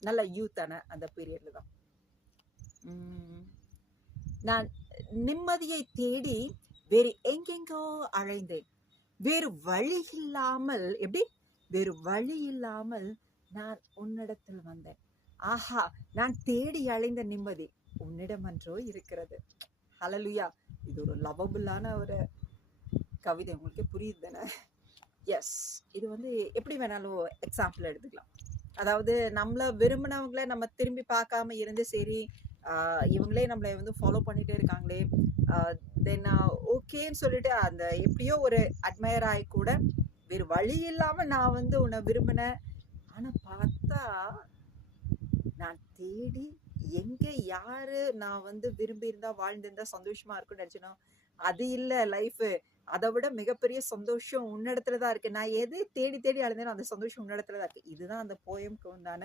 நல்ல யூத்தான அந்த பீரியட்ல தான். நான் நிம்மதியை தேடி வேறு எங்கெங்கோ அழைந்தேன். வேறு வழி இல்லாமல் வேறு வழி இல்லாமல் நான் உன்னிடத்தில் வந்தேன். ஆஹா! நான் தேடி அலைந்த நிம்மதி உன்னிடமன்றோ இருக்கிறது. ஹல்லேலூயா! இது ஒரு லவபுளான ஒரு கவிதை. உங்களுக்கு புரியுது தானே? எஸ். இது எப்படி வேணாலும் எக்ஸாம்பிள் எடுத்துக்கலாம். அதாவது நம்மள விரும்பினவங்கள நம்ம திரும்பி பார்க்காம இருந்து சரி இவங்களே நம்மளை ஃபாலோ பண்ணிட்டே இருக்காங்களே தென் ஓகேன்னு சொல்லிட்டு அந்த எப்படியோ ஒரு அட்மையர் ஆகி கூட வேறு வழி இல்லாம நான் உன்னை விரும்பினேன். ஆனா பார்த்தா நான் தேடி எங்க யாரு நான் விரும்பி இருந்தா வாழ்ந்திருந்தா சந்தோஷமா இருக்கும்னு நினைச்சனோ அது இல்ல லைஃப். அதை விட மிகப்பெரிய சந்தோஷம் உன்னிடத்துலதான் இருக்கு. நான் எது தேடி தேடி அழுந்தேனோ அந்த சந்தோஷம் உன்னிடத்துலதான் இருக்கு. இதுதான் அந்த போயம்க்கு உண்டான